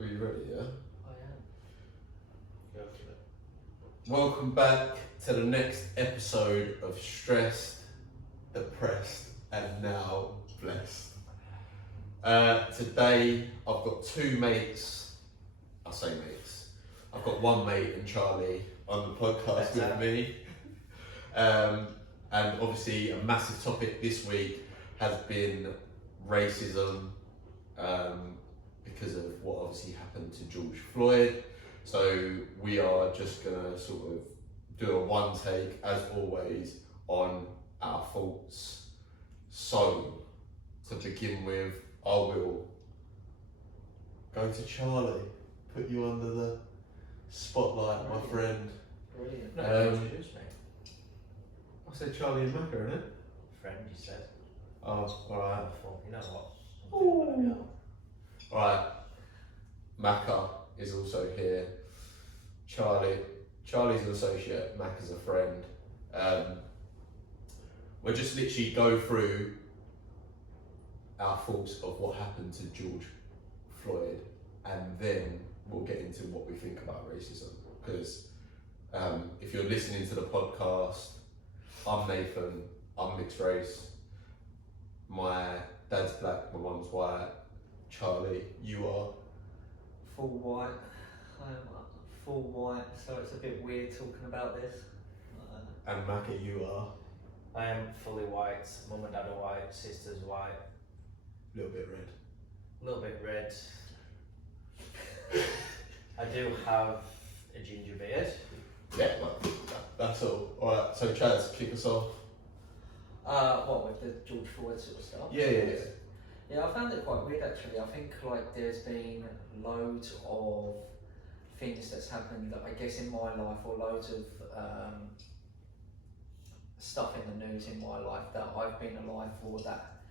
Are you ready, yeah? I am. Go for it. Welcome back to the next episode of Stressed, Depressed, and Now Blessed. Today, I've got two mates. I say mates. I've got one mate and Charlie on the podcast with me. And obviously, a massive topic this week has been racism because of what obviously happened to George Floyd. So we are just gonna sort of do a one take, as always, on our thoughts. So, to begin with, I will go to Charlie, put you under the spotlight, my friend. Brilliant. No, introduce me. I said Charlie and Macca, innit? Friend, you said. Oh, alright. Wonderful. You know what? Ooh. Alright, Macca is also here. Charlie's an associate, Macca's a friend. We'll just literally go through our thoughts of what happened to George Floyd, and then we'll get into what we think about racism. Because if you're listening to the podcast, I'm Nathan, I'm mixed race. My dad's black, my mum's white. Charlie, you are? Full white. I'm full white, so it's a bit weird talking about this. And Macca, you are? I am fully white, mum and dad are white, sister's white. A little bit red. A little bit red. I do have a ginger beard. Yeah, that's all. Alright, so Chaz, kick us off. What, with the George Floyd sort of stuff? Yeah. Yeah, I found it quite weird actually. I think like there's been loads of things that's happened, I guess, in my life, or loads of stuff in the news in my life that I've been alive for that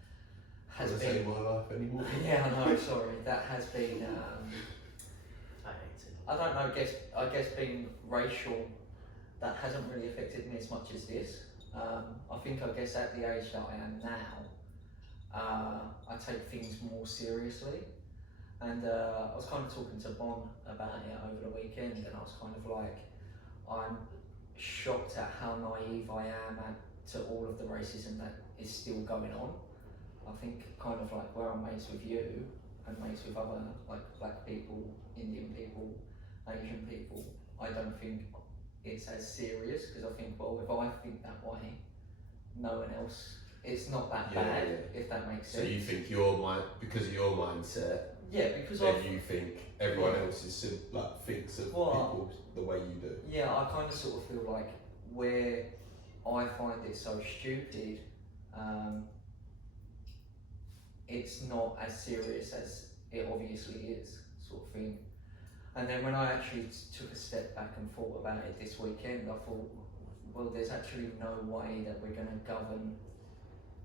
has Doesn't been. say my life anymore. Yeah, I know. Sorry, that has been. I hate it. I don't know. I guess being racial, that hasn't really affected me as much as this. I think, I guess, at the age that I am now, I take things more seriously. And I was kind of talking to Bon about it over the weekend, and I was kind of like, I'm shocked at how naive I am to all of the racism that is still going on. I think kind of like where I'm mates with you and mates with other like black people, Indian people, Asian people, I don't think it's as serious, because I think, well, if I think that way, no one else, it's not that bad, if that makes sense. So you think because of your mindset, yeah, because then you think everyone else is thinks of people the way you do. Yeah, I kind of sort of feel like where I find it so stupid, it's not as serious as it obviously is, sort of thing. And then when I actually took a step back and thought about it this weekend, I thought, well, there's actually no way that we're going to govern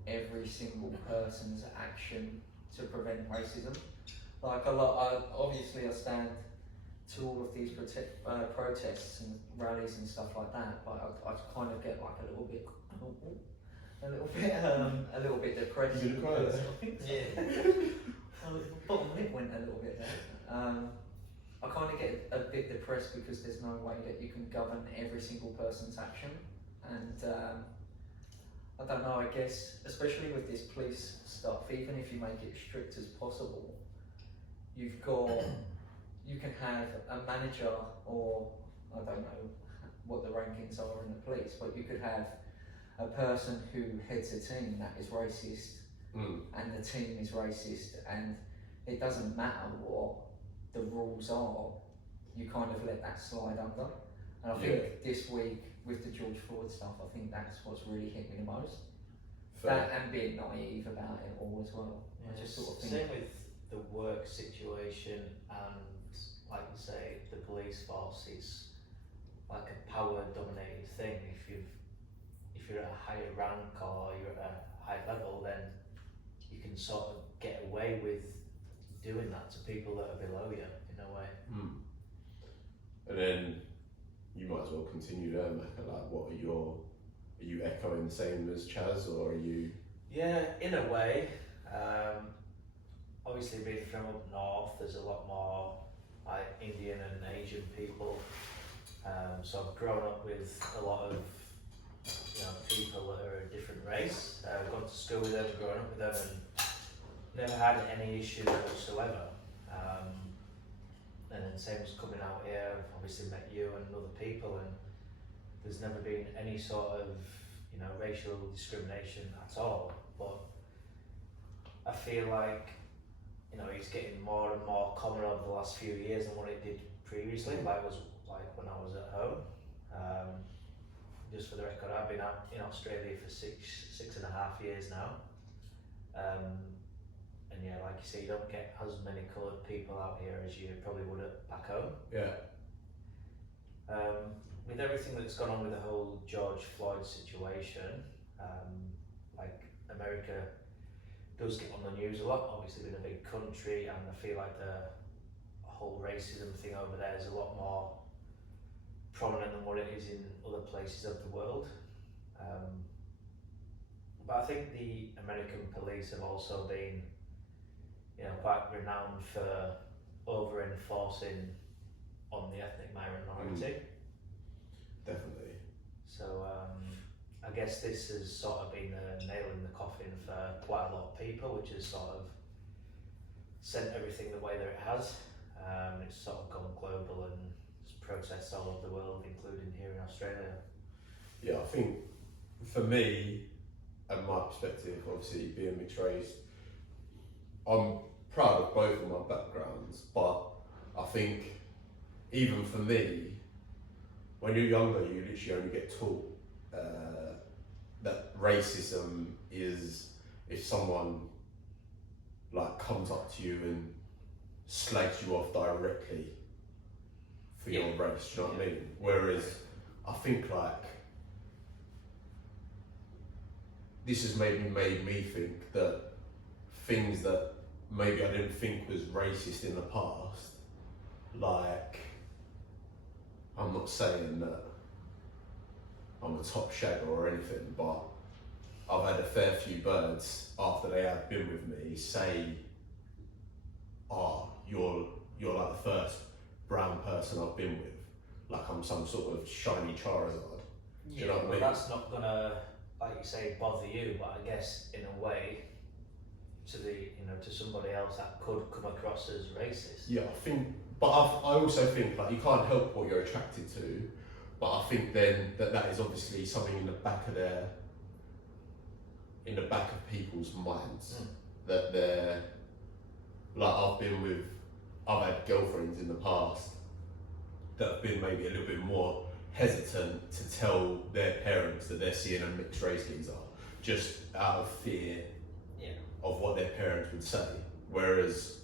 every single person's action to prevent racism. Like obviously I stand to all of these protests and rallies and stuff like that, but I kind of get like a little bit depressed. You gonna cry there? Yeah. Bottom lip went a little bit there. I kind of get a bit depressed because there's no way that you can govern every single person's action, and I don't know, I guess, especially with this police stuff, even if you make it strict as possible, you can have a manager, or I don't know what the rankings are in the police, but you could have a person who heads a team that is racist, and the team is racist, and it doesn't matter what the rules are, you kind of let that slide under. And I think this week with the George Floyd stuff, I think that's what's really hit me the most. That and being naive about it all as well. Yeah, I just sort of think. same with the work situation, and like you say, the police force is like a power-dominated thing. If you're at a higher rank or you're at a high level, then you can sort of get away with doing that to people that are below you in a way. And then you might as well continue there, Macca. Like, are you echoing the same as Chaz, or are you? Yeah, in a way. Obviously being from up north, there's a lot more like Indian and Asian people. So I've grown up with a lot of people that are a different race. I've gone to school with them, grown up with them, and never had any issues whatsoever. And then same as coming out here, I've obviously met you and other people, and there's never been any sort of racial discrimination at all. But I feel like it's getting more and more common over the last few years than what it did previously. Like when I was at home. Just for the record, I've been out in Australia for six and a half years now. And yeah, like you say, you don't get as many coloured people out here as you probably would back home. Yeah. With everything that's gone on with the whole George Floyd situation, like America does get on the news a lot. Obviously, being a big country, and I feel like the whole racism thing over there is a lot more prominent than what it is in other places of the world. But I think the American police have also been, quite renowned for over-enforcing on the ethnic minority. Definitely. So I guess this has sort of been a nail in the coffin for quite a lot of people, which has sort of sent everything the way that it has. It's sort of gone global and processed all over the world, including here in Australia. Yeah, I think for me, and my perspective, obviously being mixed race, I'm proud of both of my backgrounds, but I think even for me, when you're younger, you literally only get taught that racism is if someone like comes up to you and slags you off directly for your race, do you know what I mean? Whereas I think like this has maybe made me think that things that maybe I didn't think was racist in the past, like I'm not saying that I'm a top shagger or anything, but I've had a fair few birds after they have been with me say, you're like the first brown person I've been with, like I'm some sort of shiny Charizard. Do you know what I mean? That's not gonna, like you say, bother you, but I guess in a way, to somebody else that could come across as racist. Yeah, I think, but I also think like you can't help what you're attracted to, but I think then that is obviously something in the back of people's minds that they're like I've had girlfriends in the past that have been maybe a little bit more hesitant to tell their parents that they're seeing a mixed race geezer just out of fear of what their parents would say. Whereas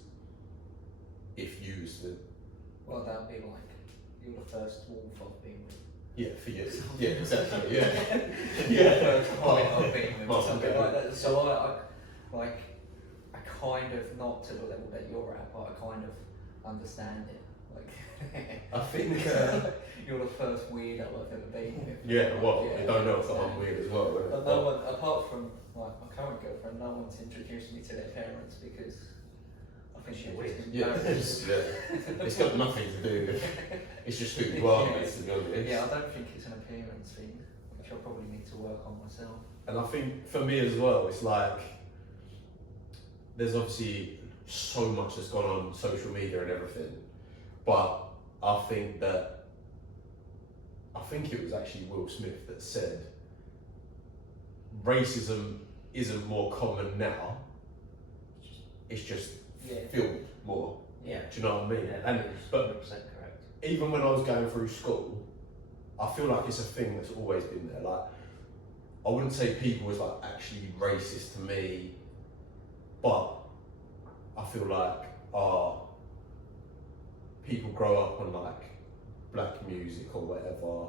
if you used to... Well, that would be like, you're the first wolf I've been with. Yeah, for you. Yeah, exactly, yeah. You're the first point I've been with, Well, something okay. like that. So I kind of, not to the level that you're at, but I kind of understand it. Like, I think... you're the first weirdo I've ever been with. yeah, well, I don't know if I'm weird as well. But no one, apart from like my current girlfriend, no one's introduced me to their parents because I think She's they're weird. just Yeah, embarrassed. it's got nothing to do with... It's just who you are, mate, to be honest. Yeah, I don't think it's an appearance thing, which I'll probably need to work on myself. And I think for me as well, it's like there's obviously so much that's gone on social media and everything, but I think it was actually Will Smith that said racism isn't more common now, it's just filmed more. Yeah. Do you know what I mean? Yeah, And that is but 100% correct. even when I was going through school, I feel like it's a thing that's always been there. Like, I wouldn't say people was like actually racist to me, but I feel like people grow up on like black music or whatever,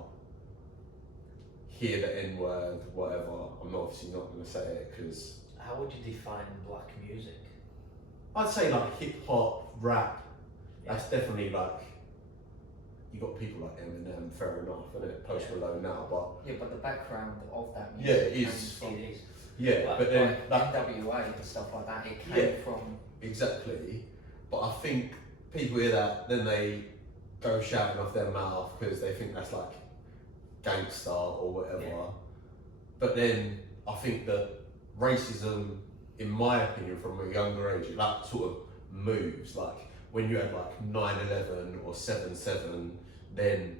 hear the N-word, whatever. I'm obviously not going to say it because How would you define black music? I'd say like hip hop, rap. That's definitely like, you got people like Eminem, fair enough, and it Post Malone now, but Yeah, but the background of that yeah, music it comes is. from Yeah, Like- but then like NWA and stuff like that. It came Yeah. from exactly. But I think people hear that, then they go shouting off their mouth because they think that's like gangster or whatever. Yeah. But then I think that racism, in my opinion, from a younger age, it like sort of moves. Like when you had like 9/11 or 7/7, then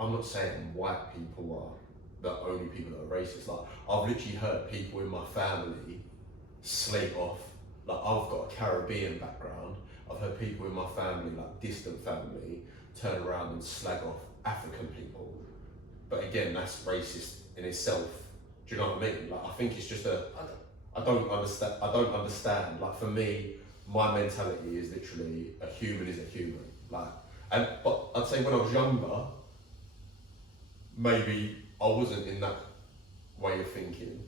I'm not saying white people are the only people that are racist. Like I've literally heard people in my family slate off. Like I've got a Caribbean background. I've heard people in my family, like distant family, turn around and slag off African people. But again, that's racist in itself. Do you know what I mean? Like I think it's just I don't understand. Like for me, my mentality is literally a human is a human. Like, but I'd say when I was younger, maybe I wasn't in that way of thinking.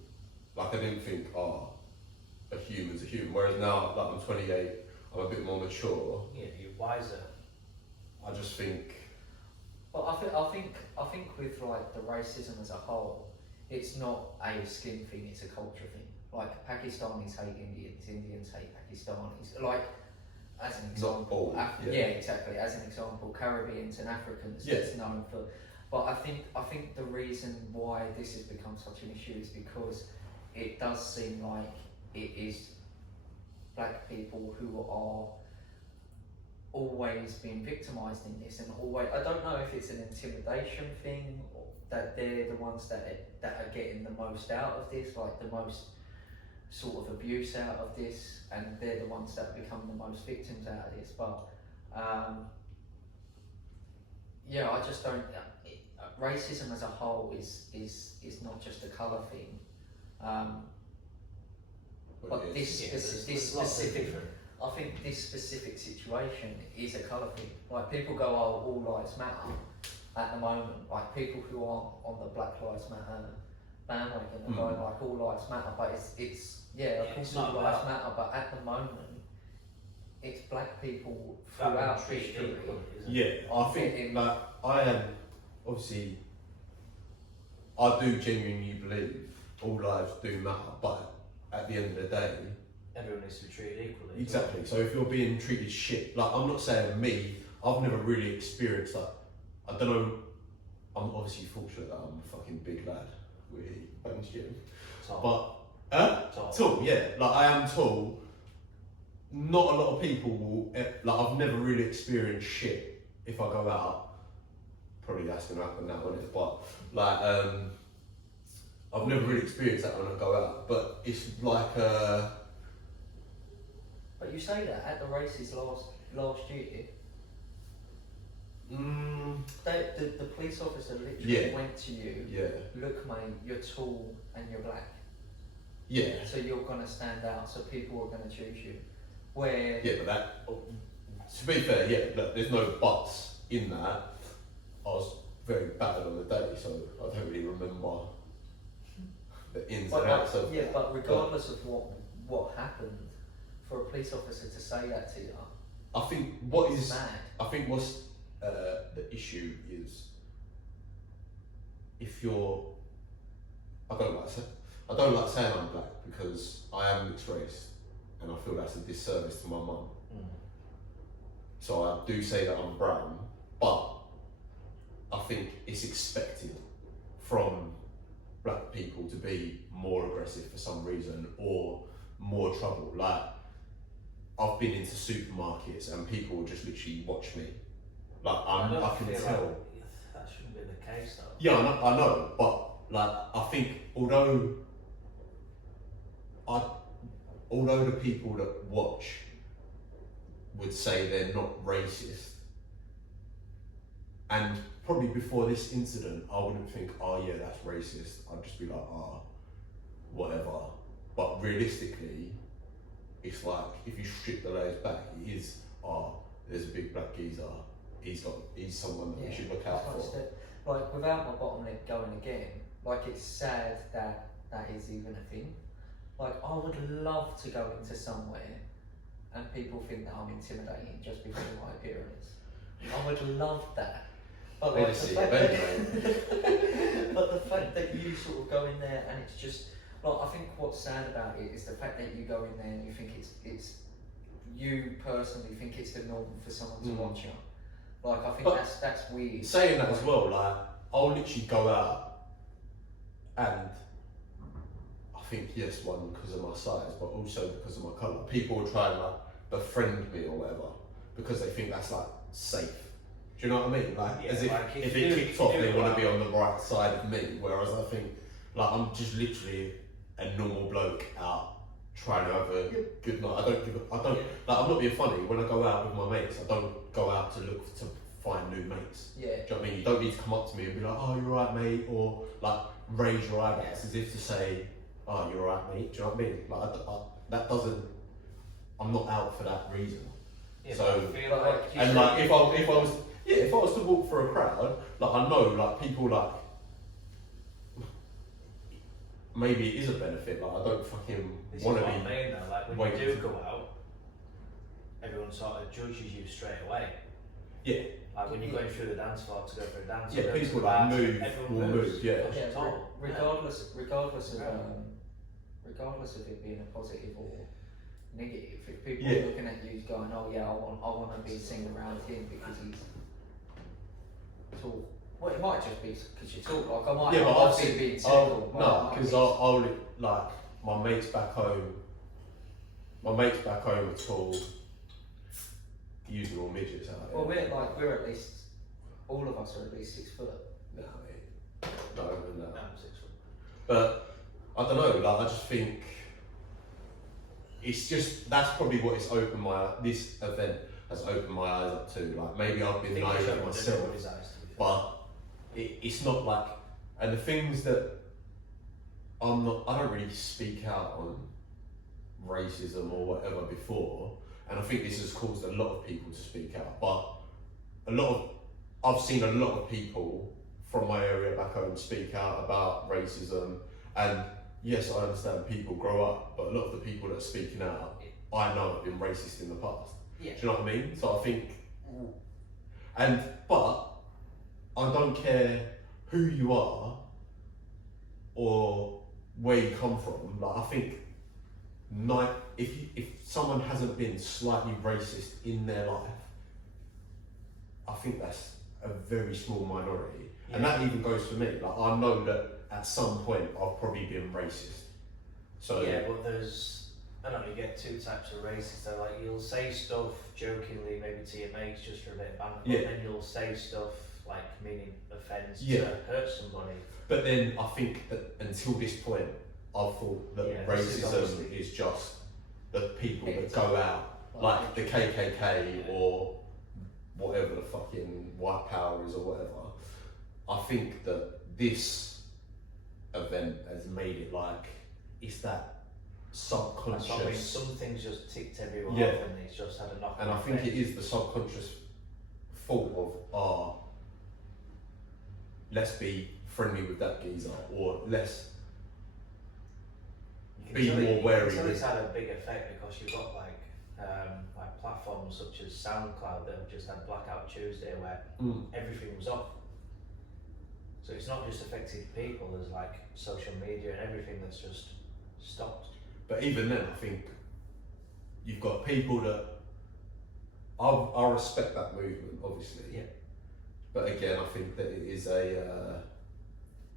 Like I didn't think, a human's a human. Whereas now, like I'm 28, I'm a bit more mature. Yeah, you're wiser. I just think, Well, I think with like the racism as a whole, it's not a skin thing; it's a culture thing. Like Pakistanis hate Indians, Indians hate Pakistanis. Like as an example, all, yeah. Exactly. As an example, Caribbeans and Africans Yeah. is known for. But I think the reason why this has become such an issue is because it does seem like it is black people who are always being victimised in this, and always, I don't know if it's an intimidation thing, or that they're the ones that are getting the most out of this, like the most sort of abuse out of this, and they're the ones that become the most victims out of this. But yeah, I just don't. Racism as a whole is not just a colour thing. But this specific, I think this specific situation is a colour thing. Like people go, oh, all lives matter at the moment. Like people who aren't on the Black Lives Matter bandwagon are going like all lives matter. But it's of course it's all not lives about- matter. But at the moment, it's black people That throughout treated history. equally, isn't it? yeah, I think like I am obviously. I do genuinely believe all lives do matter, but at the end of the day, Everyone needs to be treated equally. exactly. So if you're being treated shit, like I'm not saying me, I've never really experienced that. I don't know. I'm obviously fortunate that I'm a fucking big lad. We bangs gym, Tall. but Tall. tall, yeah. Like I am tall. Not a lot of people will. Like I've never really experienced shit if I go out. Probably that's gonna happen now, isn't it? But like, I've never really experienced that when I go out. But it's like, But you say that at the races last year, the police officer literally Yeah. went to you. yeah, Look, mate, you're tall and you're black, yeah, so you're gonna stand out. So people are gonna choose you. Where yeah. But that, to be fair, yeah. Look, there's no buts in that. I was very battered on the day, so I don't really remember the ins and outs of. but regardless of what happened, for a police officer to say that to you, I think what it's is. mad. I think what's the issue is if you're. I don't like saying I'm black because I am mixed race, and I feel that's a disservice to my mum. So I do say that I'm brown, but I think it's expected from black people to be more aggressive for some reason or more trouble. Like I've been into supermarkets and people will just literally watch me. Like I can feel tell. like that shouldn't be the case though. Yeah, I know, but like I think although the people that watch would say they're not racist, and probably before this incident, I wouldn't think, oh yeah, that's racist. I'd just be like, whatever. But realistically, it's like if you strip the layers back, it is, there's a big black geezer. He's someone that we should look out for. Like without my bottom lip going again, like it's sad that that is even a thing. Like I would love to go into somewhere and people think that I'm intimidating just because of my appearance. I would love that. But like but the fact that you sort of go in there and it's just like, I think what's sad about it is the fact that you go in there and you think it's you personally think it's the norm for someone to Mm. watch you. Like I think But that's weird. Saying that as well, like I'll literally go out and I think yes, one because of my size, but also because of my colour. People will try and like befriend me or whatever because they think that's like safe. Do you know what I mean? Like Yeah, as if like, if if it you- kicks if you off, do they go want out- to be on the right side of me. Whereas I think like I'm just literally a normal bloke out trying to have a good night. I don't like I'm not being funny. When I go out with my mates, I don't go out to look to find new mates. Yeah. Do you know what I mean? You don't need to come up to me and be like, oh, you're right, mate, or like raise your eyebrows as if to say, oh, you're right, mate. Do you know what I mean? Like that doesn't. I'm not out for that reason. Yeah, So- but I feel But, like like, And like if I was to walk through a crowd, like I know like people like maybe it is a benefit. Like I don't fucking this want is to what be. I mean though, like when waiting you do for- go out, everyone sort of judges you straight away. Yeah. Like when you're going through the dance floor to go for a dance. Yeah, or go to people the like bar, move, everyone will moves, move, yeah. push Yeah, it all. regardless of Yeah. regardless of it being a positive or negative, if people Yeah. are looking at you going, oh yeah, I want to be seen around him because he's tall. Well, it might just be because you're tall. Like I might Yeah, but not I've see it seen. being typical. but it No, might because be- I'll like my mates back home. My mates back home are tall. Usual midgets out there. Well, we're at least all of us are at least 6 foot. No, mate. No, no. I'm 6 foot. But I don't know. Like I just think it's just that's probably what it's opened my this event has opened my eyes up to. Like maybe I've I been think naive it's myself, everybody's eyes, to be fair. but it's not like and the things that I don't really speak out on racism or whatever before, and I think this has caused a lot of people to speak out. But I've seen a lot of people from my area back home speak out about racism, and yes, I understand people grow up, but a lot of the people that are speaking out, I know have been racist in the past. Yeah. Do you know what I mean? So I think, but I don't care who you are or where you come from. Like I think, if someone hasn't been slightly racist in their life, I think that's a very small minority, and that even goes for me. Like I know that at some point I've probably been racist. So yeah, but I don't know, you get two types of racists. They're like, you'll say stuff jokingly, maybe to your mates, just for a bit of banter, Yeah. but then you'll say stuff like meaning offence Yeah. to hurt somebody. But then I think that until this point, I've thought that Yeah, this is racism obviously- is just the people that It's go out, like the KKK or whatever the fucking white power is or whatever. I think that this event has made it like it's that That's what I mean, subconscious, some things just ticked everyone Yeah. off and it's just had a knock. and I think it is the subconscious thought of let's be friendly with that geezer, or let's be more wary Until with- it's had a big effect because you've got like platforms such as SoundCloud that have just had Blackout Tuesday where everything was off. So it's not just affected people, there's like social media and everything that's just stopped. But even then, I think you've got people that I respect that movement, obviously. Yeah. But again, I think that it is a.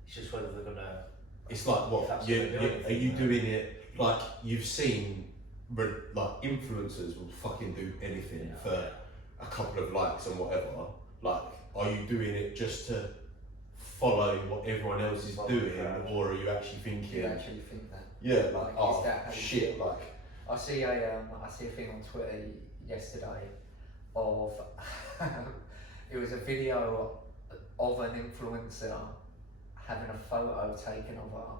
It's just whether they're gonna. It's like what That's you, what they're you doing, are you right? doing it like you've seen like influencers will fucking do anything for a couple of likes and whatever. Like, are you doing it just to follow what everyone else is Follow doing, the crowd. or are you actually thinking? You actually think that? Yeah, like Like, is oh that how you shit, like I see a thing on Twitter yesterday of it was a video of an influencer having a photo taken of her.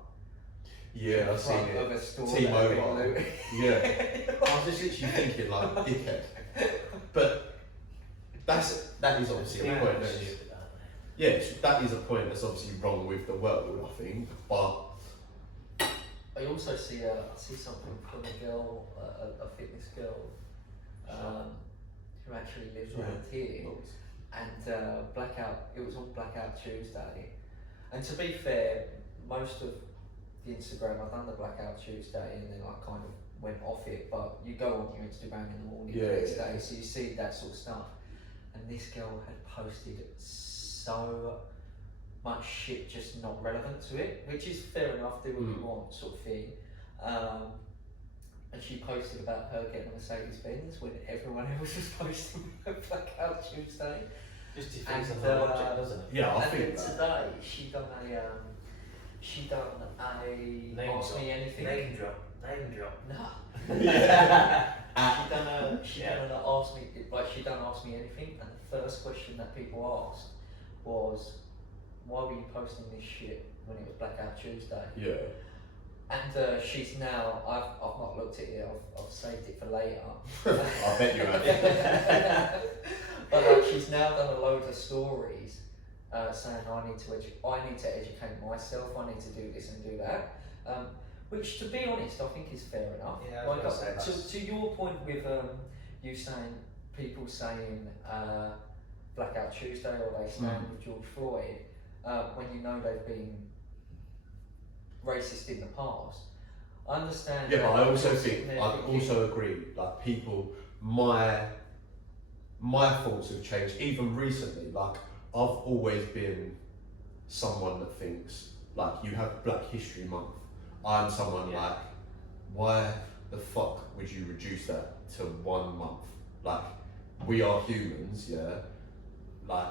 yeah, in I've seen front of it. a store T-Mobile. that had been looted. Yeah, I was just literally thinking like dickhead, but that is obviously a People point. are That's, stupid, aren't yes, that is a point that's obviously wrong with the world, I think. But I also see something from a girl, a fitness girl, who actually lives around here, and blackout. It was on Blackout Tuesday, and to be fair, most of the Instagram I've done the Blackout Tuesday, and then I kind of went off it, but you go on your Instagram in the morning Yeah, the next yeah. day, so you see that sort of stuff. And this girl had posted so much shit just not relevant to it, which is fair enough, do what you want sort of thing. And she posted about her getting a Mercedes Benz when everyone else was posting Blackout Tuesday. Just defeats And, the whole object, doesn't it? Yeah, I and think then that. today she done a Name ask drop. me anything. Name drop. Name drop. Nah. Yeah. She done an ask me, like she done ask me anything, and the first question that people asked was, why were you posting this shit when it was Blackout Tuesday? Yeah. And she's now, I've not looked at it, I've saved it for later. I bet you have. But she's now done a load of stories saying I need to educate myself, I need to do this and do that. Which, to be honest, I think is fair enough. Yeah, I was like, gonna say that's- to your point with you saying, people saying Blackout Tuesday or they stand with George Floyd, when you know they've been racist in the past, I understand. Yeah, but I also you're think, sitting there I thinking, also agree, like people, my thoughts have changed, even recently. Like, I've always been someone that thinks, like, you have Black History Month, I'm someone like, why the fuck would you reduce that to 1 month? Like, we are humans, yeah? Like,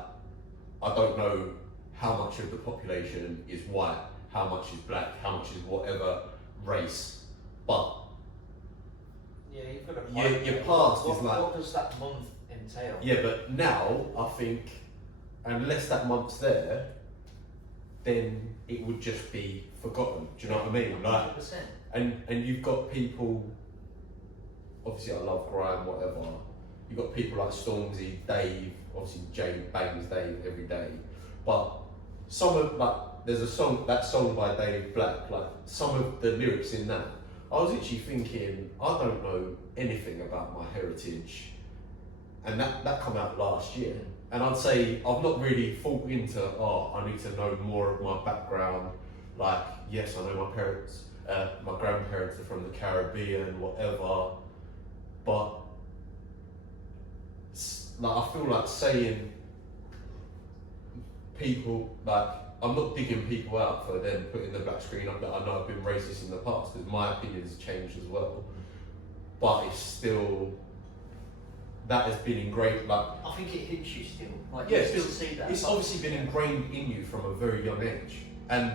I don't know how much of the population is white, how much is black, how much is whatever race, but Yeah, you've got a Your- point. your past what, is like- What does that month entail? yeah, but now I think unless that month's there, then it would just be forgotten. Do you know what I mean? Like, 100%. and you've got people. Obviously, I love grime, whatever. You've got people like Stormzy, Dave. Obviously, Jay bangs Dave every day. But some of there's a song, that song by Dave Black. Like some of the lyrics in that, I was actually thinking, I don't know anything about my heritage, and that came out last year. And I'd say I've not really thought into, I need to know more of my background. Like, yes, I know my parents, my grandparents are from the Caribbean, whatever. But like, I feel like saying people, like, I'm not digging people out for then putting the black screen up that I know I've been racist in the past, because my opinion's changed as well. But it's still, that has been ingrained, like, I think it hits you still. Like, yeah, you still see that. it's obviously been ingrained in you from a very young age. And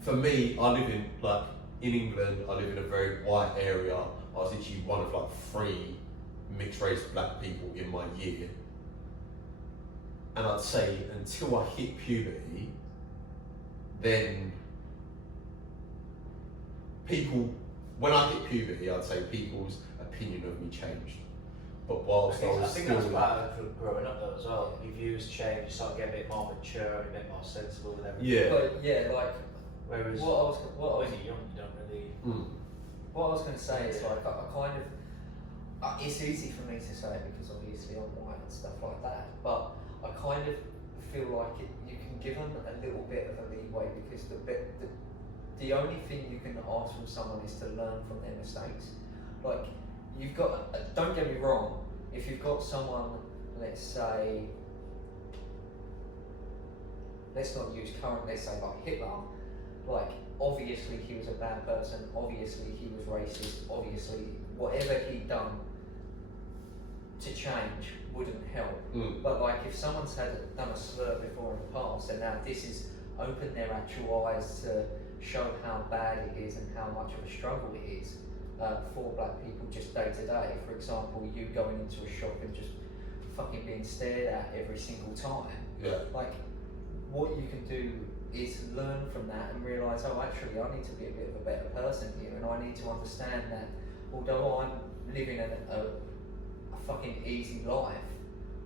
for me, I live in England, I live in a very white area. I was actually one of like 3 mixed race black people in my year. And I'd say until I hit puberty, then when I hit puberty, I'd say people's opinion of me changed. But whilst I was think still that's part of growing up though as well. Your views change, you start getting a bit more mature, a bit more sensible with everything. yeah. But yeah, like Whereas what when you're young, you don't really. I was going to say is like I kind of, it's easy for me to say because obviously I'm white and stuff like that, but I kind of feel like you can give them a little bit of a leeway, because the only thing you can ask from someone is to learn from their mistakes. Like, you've got, don't get me wrong, if you've got someone, let's say, let's not use current, let's say like Hitler, like obviously he was a bad person, obviously he was racist, obviously whatever he'd done to change wouldn't help. But like if someone's done a slur before in the past, and now this has opened their actual eyes to show how bad it is and how much of a struggle it is for black people just day to day. For example, you going into a shop and just fucking being stared at every single time. Yeah. Like, what you can do is learn from that and realise, oh, actually, I need to be a bit of a better person here, and I need to understand that although I'm living a fucking easy life,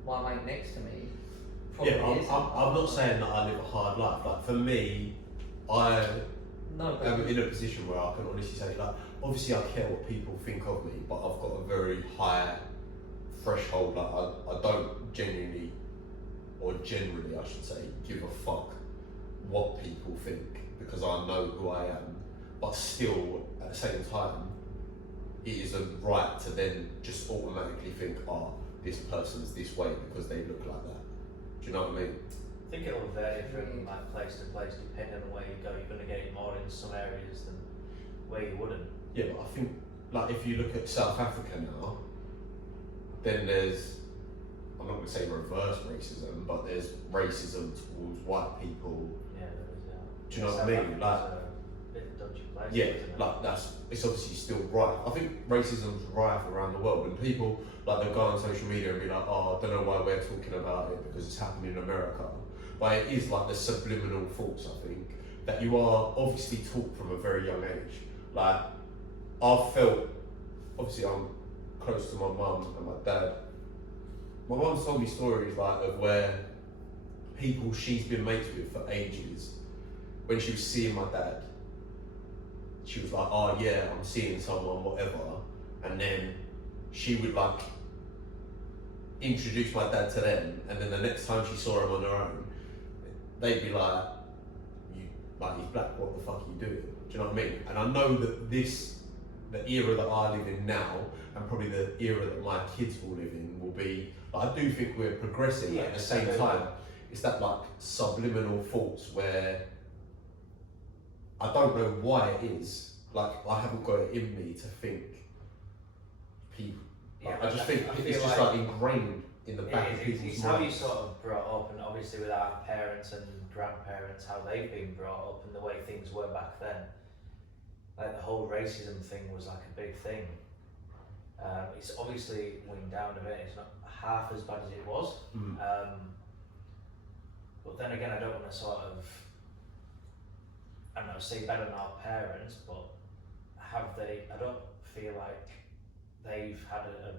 my mate next to me probably isn't. I'm not saying that I live a hard life. Like, for me, I No, but am in a position where I can honestly say, like, obviously I care what people think of me, but I've got a very high threshold. Like, I don't genuinely, or generally I should say, give a fuck what people think, because I know who I am. But still, at the same time, it isn't right to then just automatically think, oh, this person's this way because they look like that. Do you know what I mean? I think it'll vary from like place to place depending on where you go. You're going to get it more in some areas than where you wouldn't. Yeah, but I think like if you look at South Africa now, then there's, I'm not going to say reverse racism, but there's racism towards white people. Yeah, there is. Do you know what I mean? Like, a bit dodgy place. yeah, isn't it? like it's obviously still rife. I think racism's rife around the world, and people like they go on social media and be like, oh, I don't know why we're talking about it because it's happening in America. But it is like the subliminal thoughts, I think, that you are obviously taught from a very young age. Like, I've felt, obviously I'm close to my mum and my dad. My mum's told me stories like of where people she's been mates with for ages, when she was seeing my dad, she was like, oh yeah, I'm seeing someone, whatever. And then she would like introduce my dad to them, and then the next time she saw him on her own, they'd be like, like he's black, what the fuck are you doing? Do you know what I mean? And I know that the era that I live in now, and probably the era that my kids will live in, will be, like, I do think we're progressing, but at the same time, it's that like subliminal thoughts where I don't know why it is, like I haven't got it in me to think people, like, I just think it's just like ingrained in the back of people's minds. It's how you sort of brought up, and obviously with our parents and grandparents, how they've been brought up and the way things were back then. Like the whole racism thing was like a big thing. It's obviously went down a bit. It's not half as bad as it was. But then again, I don't want to sort of, I don't know, say better than our parents, but have they? I don't feel like they've had a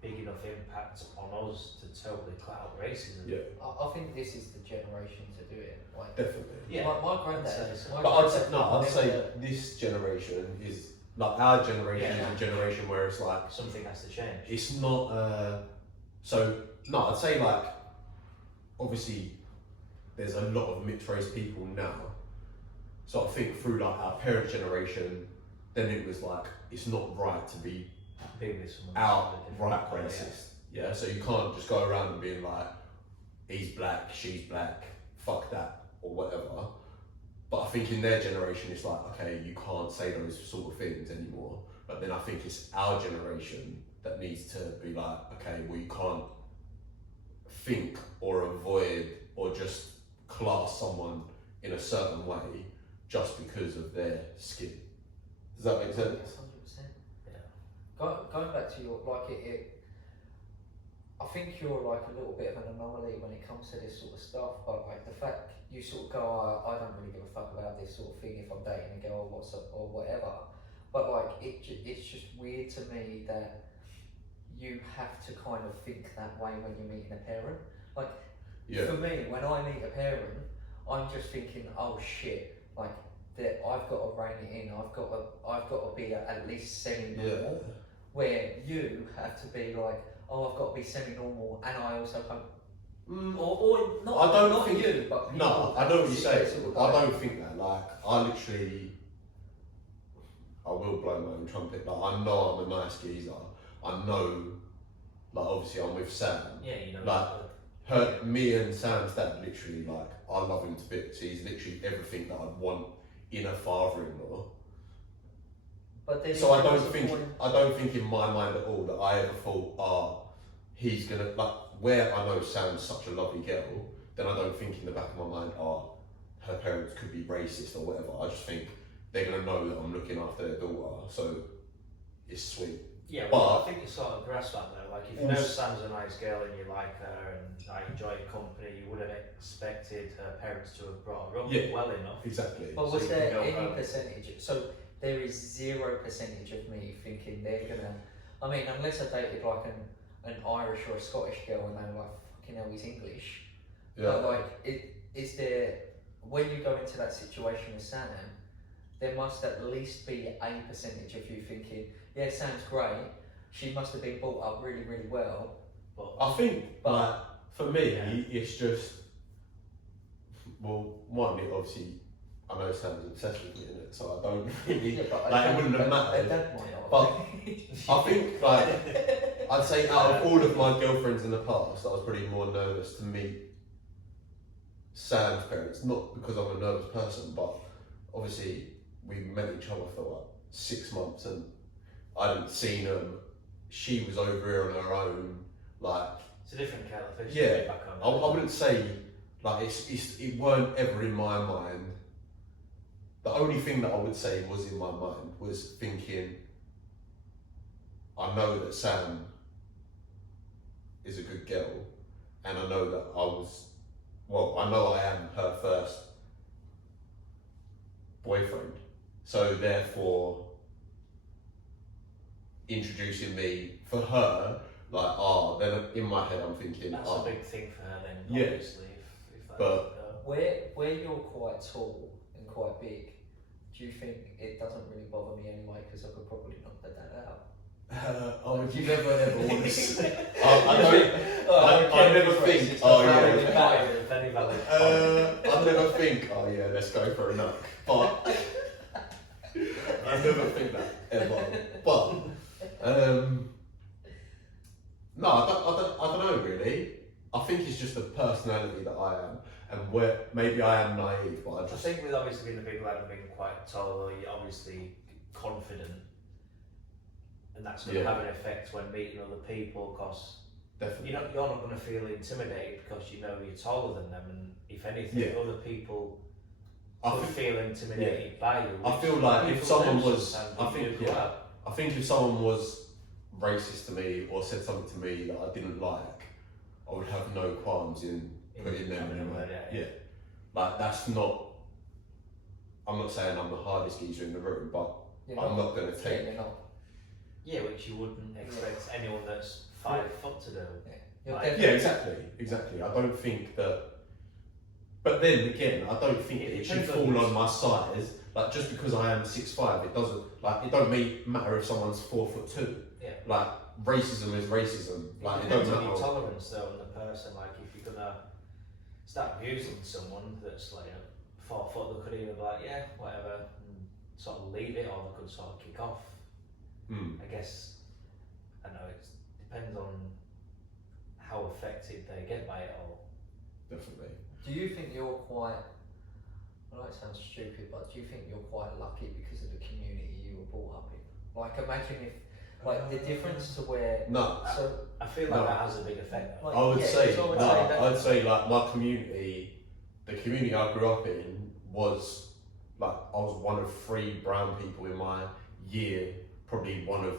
big enough impact on us to totally cloud racism. Yeah, I think this is the generation to do it. Like, definitely. Yeah. my granddad. But I'd say this generation is like our generation Yeah. is a generation where it's like Something has to change. it's not. I'd say like obviously there's a lot of mixed race people now. So I think through like our parents' generation, then it was like it's not right to be outright racist. Yeah, so you can't just go around and being like, he's black, she's black, fuck that, or whatever. But I think in their generation, it's like, okay, you can't say those sort of things anymore. But then I think it's our generation that needs to be like, okay, well, you can't think or avoid or just class someone in a certain way just because of their skin. Does that make sense? Yes, 100%. Yeah. Going back to your, like I think you're like a little bit of an anomaly when it comes to this sort of stuff, but like the fact you sort of go, oh, I don't really give a fuck about this sort of thing if I'm dating a girl or what's up or whatever. But like it's just weird to me that you have to kind of think that way when you're meeting a parent. Like for me, when I meet a parent, I'm just thinking, oh shit, like that I've got to rein it in. I've got to be at least semi-normal. Yeah. Where you have to be like, oh, I've got to be semi-normal, and I also can't. Or not. I don't not think you, but people no, I know what you're saying. sort of I like- don't think that. Like, I will blow my own trumpet. Like, I know I'm a nice geezer. I know, like, obviously I'm with Sam. Yeah, you know. Like, me and Sam's dad, literally, like, I love him to bits. He's literally everything that I'd want in a father-in-law. But then So I there don't was a think point- in my mind at all that I ever thought, he's gonna, like, where I know Sam's such a lovely girl, then I don't think in the back of my mind, her parents could be racist or whatever. I just think they're gonna know that I'm looking after their daughter, so it's sweet. Yeah, But- well, I think you sort of grasp that though. Like, if you know Also- Sam's a nice girl and you like her and I enjoy her company, you would have expected her parents to have brought her up Yeah. well enough. Exactly. But So was you can there go any home. percentage? So there is 0% of me thinking they're gonna. I mean, unless I dated like an Irish or a Scottish girl and they were like, fucking hell, he's English. Yeah. But like, is there, when you go into that situation with Sam, there must at least be a percentage of you thinking, yeah, Sam's great. She must have been brought up really, really well. But I think, But- like, for me, Yeah. it's just, well, one, it obviously, I know Sam's obsessed with me in it, so I don't really. Yeah, but Like, it wouldn't have mattered. That might not. But I think, like, I'd say out of all of my girlfriends in the past, I was probably more nervous to meet Sam's parents. Not because I'm a nervous person, but obviously we met each other for like 6 months and I hadn't seen them. She was over here on her own. Like, It's a different kettle of fish. Yeah, Back I home. wouldn't say like it weren't ever in my mind. The only thing that I would say was in my mind was thinking, I know that Sam is a good girl, and I know that I know I am her first boyfriend. So therefore, introducing me for her, like, then in my head I'm thinking, That's a big thing for her then, Yeah. obviously. If that But- Where you're quite tall and quite big, do you think it doesn't really bother me anyway? Because I could probably knock the dad out. if you never ever want to. I I never think. Oh yeah. Very valid. I never think. Oh yeah, let's go for a knock. But I never think that ever. But no, I don't know really. I think it's just the personality that I am, and where maybe I am naive, but I I just think with obviously being a big lad and being quite tall, you're obviously confident, and that's going to Yeah. have an effect when meeting other people, because definitely. you're not going to feel intimidated because you know you're taller than them, and if anything, Yeah. other people I could think, feel intimidated by you. I which feel like if people someone do was, sometimes I when you think, grow yeah. up. I think if someone was racist to me or said something to me that I didn't like, I would have no qualms in putting them in a way. Yeah. Like, that's not. I'm not saying I'm the hardest geezer in the room, but You're I'm not going to Yeah, take. you're not. Yeah, which you wouldn't expect anyone that's 5 foot to do. You're Like- definitely. Yeah, exactly. I don't think that. But then again, I don't think It it should depends on fall who's- on my size. Like, just because I am 6'5", it doesn't. Like, it don't matter if someone's 4'2". Yeah. Like, racism is racism. Like, it depends don't on your matter. tolerance though on the person. Like if you're gonna start abusing someone that's like 4 foot, they could either be like, yeah, whatever, and sort of leave it, or they could sort of kick off. Mm. I guess I know it depends on how affected they get by it all. Definitely. Do you think you're quite? I know it sounds stupid, but do you think you're quite lucky because of the community you were brought up in? Like, imagine if, like, the difference to where. No. So, I feel like No. that has a big effect. Though. Like, I would yeah, say, so I would no, say that- I'd say like my community, the community I grew up in was like I was one of 3 brown people in my year, probably one of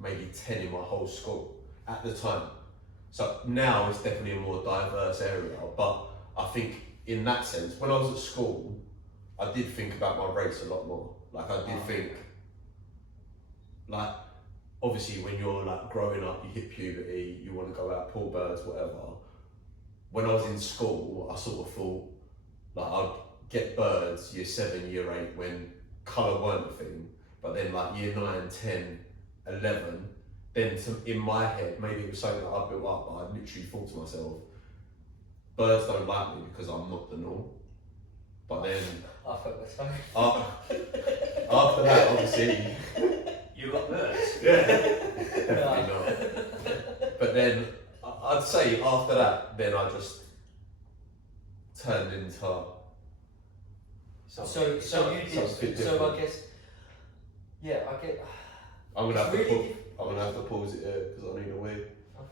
maybe 10 in my whole school at the time. So now it's definitely a more diverse area, but I think in that sense, when I was at school, I did think about my race a lot more. Like I did think, like obviously when you're like growing up, you hit puberty, you want to go out, pull birds, whatever. When I was in school, I sort of thought like I'd get birds year 7, year 8 when colour weren't a thing, but then like year 9, 10, 11, then in my head, maybe it was something that I built up, but I literally thought to myself, birds don't like me because I'm not the norm. But then I felt the same. after that, obviously, You got birds. yeah, definitely not. But then I'd say after that, then I just turned into So you something a bit did. So different. I guess. Yeah, I get. I'm gonna have It's to really I'm gonna have to pause it here because I need a wee. Okay.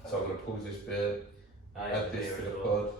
So I'm gonna pause this bit, I add this agree to the as well. pod.